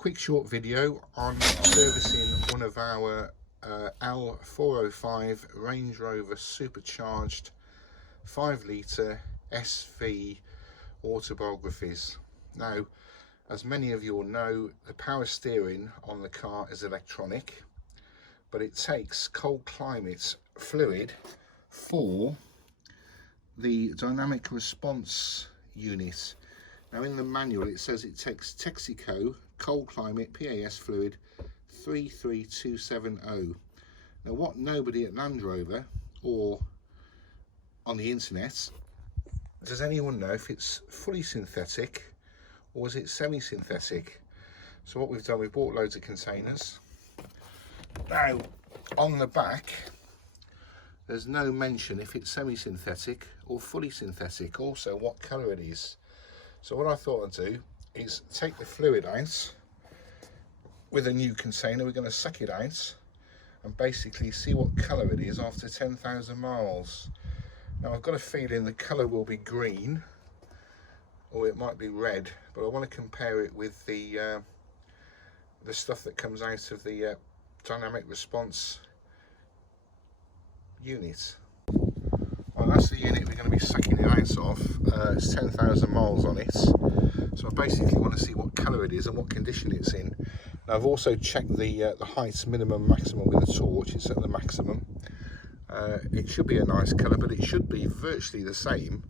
Quick short video on servicing one of our L405 Range Rover supercharged 5 litre SV autobiographies. Now, as many of you will know, the power steering on the car is electronic, but it takes cold climate fluid for the dynamic response unit. Now in the manual it says it takes Texaco cold climate PAS fluid 33270. Now what nobody at Land Rover or on the internet, does anyone know if it's fully synthetic or is it semi-synthetic? So what we've done, we've bought loads of containers. Now on the back there's no mention if it's semi-synthetic or fully synthetic, also what colour it is. So what I thought I'd do is take the fluid out with a new container. We're going to suck it out and basically see what colour it is after 10,000 miles. Now I've got a feeling the colour will be green or it might be red, but I want to compare it with the stuff that comes out of the dynamic response unit. Well, that's the unit we're going to be sucking the ice off. It's 10,000 miles on it, so I basically want to see what colour it is and what condition it's in. Now I've also checked the height minimum maximum with a torch. It's at the maximum. It should be a nice colour, but it should be virtually the same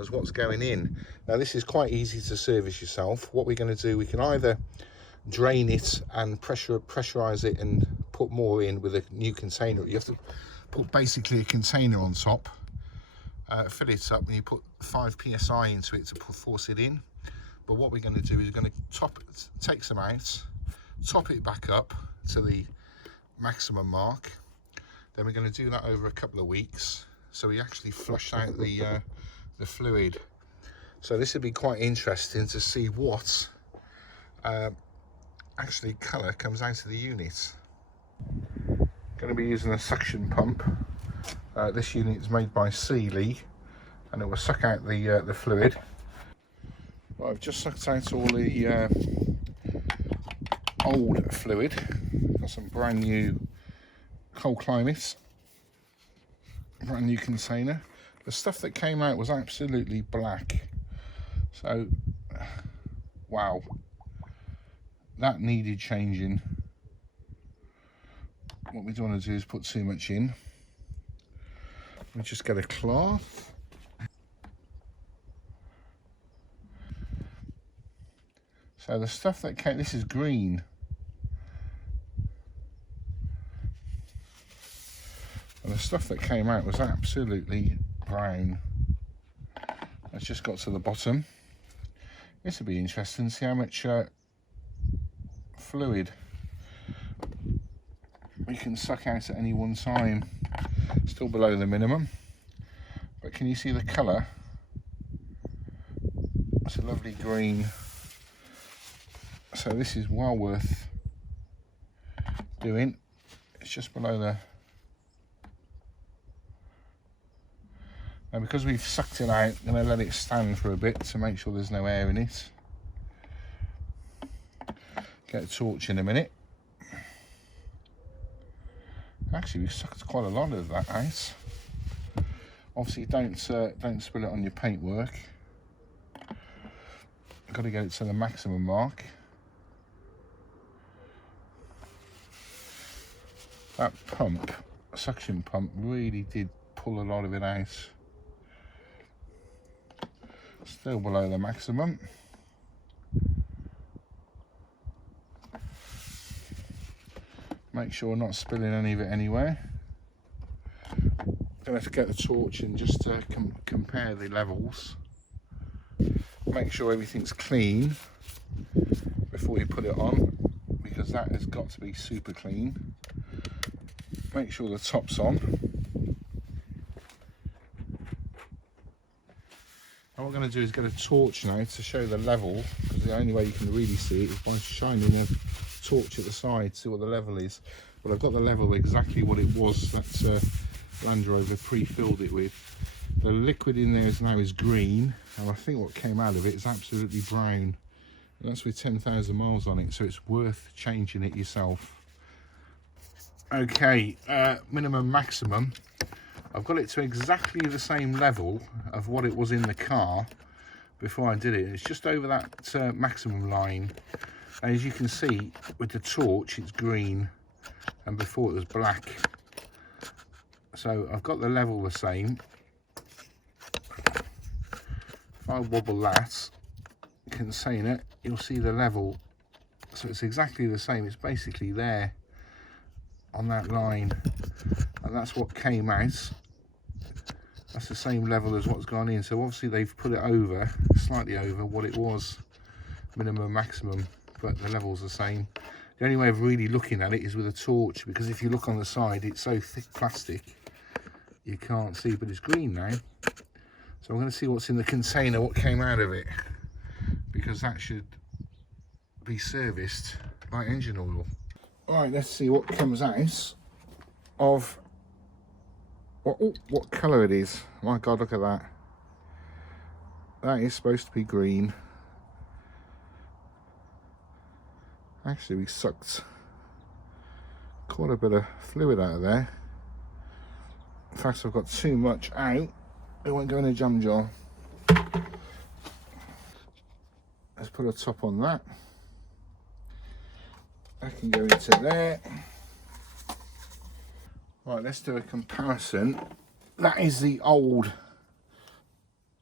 as what's going in. Now this is quite easy to service yourself. What we're going to do, we can either drain it and pressurise it and put more in with a new container. You have to put basically a container on top, fill it up, and you put 5 psi into it to force it in. But what we're going to do is we're going to take some out, top it back up to the maximum mark. Then we're going to do that over a couple of weeks, so we actually flush out the fluid. So this would be quite interesting to see what actually colour comes out of the unit. Going to be using a suction pump. This unit is made by Sealy and it will suck out the fluid. Well, I've just sucked out all the old fluid. Got some brand new cold climate, brand new container. The stuff that came out was absolutely black, so wow, that needed changing. What we don't want to do is put too much in. We just get a cloth. So the stuff that came, this is green. And the stuff that came out was absolutely brown. Let's just got to the bottom. This will be interesting to see how much fluid we can suck out at any one time. Still below the minimum, but can you see the colour? It's a lovely green. So this is well worth doing. It's just below the. Now because we've sucked it out, I'm going to let it stand for a bit to make sure there's no air in it. Get a torch in a minute. Actually, we've sucked quite a lot of that out. Obviously, don't spill it on your paintwork. You've got to get it to the maximum mark. That pump, suction pump, really did pull a lot of it out. Still below the maximum. Make sure we're not spilling any of it anywhere. Gonna have to get the torch and just compare the levels. Make sure everything's clean before you put it on, because that has got to be super clean. Make sure the top's on. And what we're going to do is get a torch now to show the level, because the only way you can really see it is by shining a torch at the side to see what the level is. But I've got the level exactly what it was that Land Rover pre-filled it with. The liquid in there now is green, and I think what came out of it is absolutely brown. That's with 10,000 miles on it, so it's worth changing it yourself. Okay, minimum maximum. I've got it to exactly the same level of what it was in the car before I did it. It's just over that maximum line. And as you can see with the torch, it's green, and before it was black. So I've got the level the same. If I wobble that, container, you'll see the level. So it's exactly the same. It's basically there on that line, and that's what came out. That's the same level as what's gone in. So obviously they've put it over, slightly over what it was, minimum maximum, but the level's the same. The only way of really looking at it is with a torch, because if you look on the side, it's so thick plastic you can't see, but it's green now. So I'm going to see what's in the container, what came out of it, because that should be serviced like engine oil. All right, let's see what comes out of what colour it is. My God, look at that. That is supposed to be green. Actually, we sucked quite a bit of fluid out of there. In fact, I've got too much out. It won't go in a jam jar. Let's put a top on that. That can go into there. Right, let's do a comparison. That is the old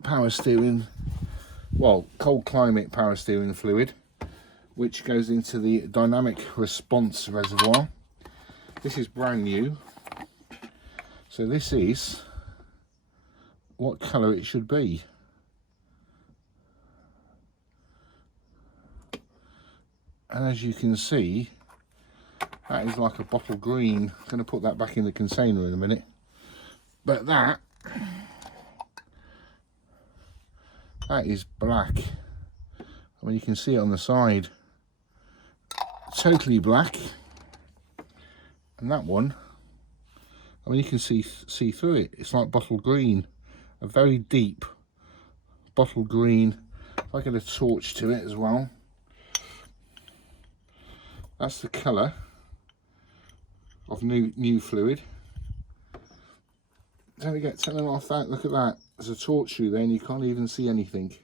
power steering, well, cold climate power steering fluid, which goes into the dynamic response reservoir. This is brand new. So this is what colour it should be. And as you can see, that is like a bottle green. I'm going to put that back in the container in a minute. But that is black. I mean, you can see it on the side. Totally black. And that one, I mean, you can see through it. It's like bottle green. A very deep bottle green. If I get a torch to it as well. That's the colour of new fluid. Don't forget, telling off that, look at that. There's a torch through there and you can't even see anything.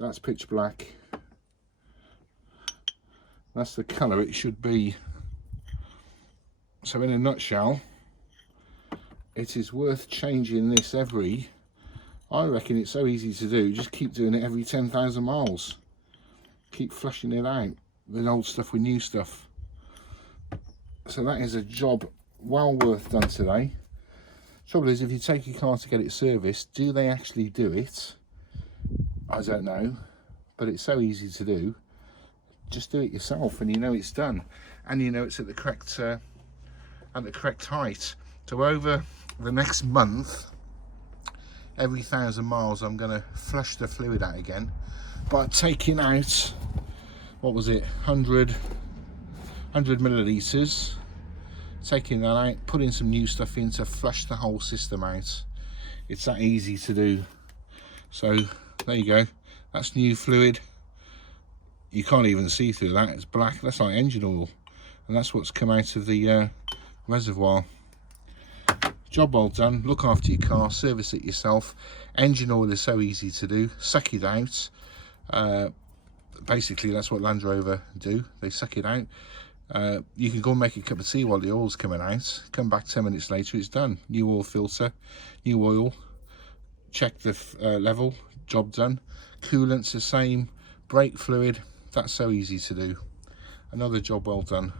That's pitch black. That's the colour it should be. So in a nutshell, it is worth changing this every, I reckon it's so easy to do, just keep doing it every 10,000 miles. Keep flushing it out, the old stuff with new stuff. So that is a job well worth done today. Trouble is, if you take your car to get it serviced, do they actually do it? I don't know, but it's so easy to do. Just do it yourself and you know it's done, and you know it's at the correct height. So over the next month, every 1,000 miles I'm going to flush the fluid out again by taking out, what was it, 100 millilitres, taking that out, putting some new stuff in to flush the whole system out. It's that easy to do. So there you go, that's new fluid. You can't even see through that, it's black. That's like engine oil, and that's what's come out of the reservoir. Job well done. Look after your car, service it yourself. Engine oil is so easy to do. Suck it out. Basically that's what Land Rover do, they suck it out. You can go and make a cup of tea while the oil's coming out, come back 10 minutes later, it's done. New oil filter, new oil, check the level, job done. Coolant's the same, brake fluid, that's so easy to do. Another job well done.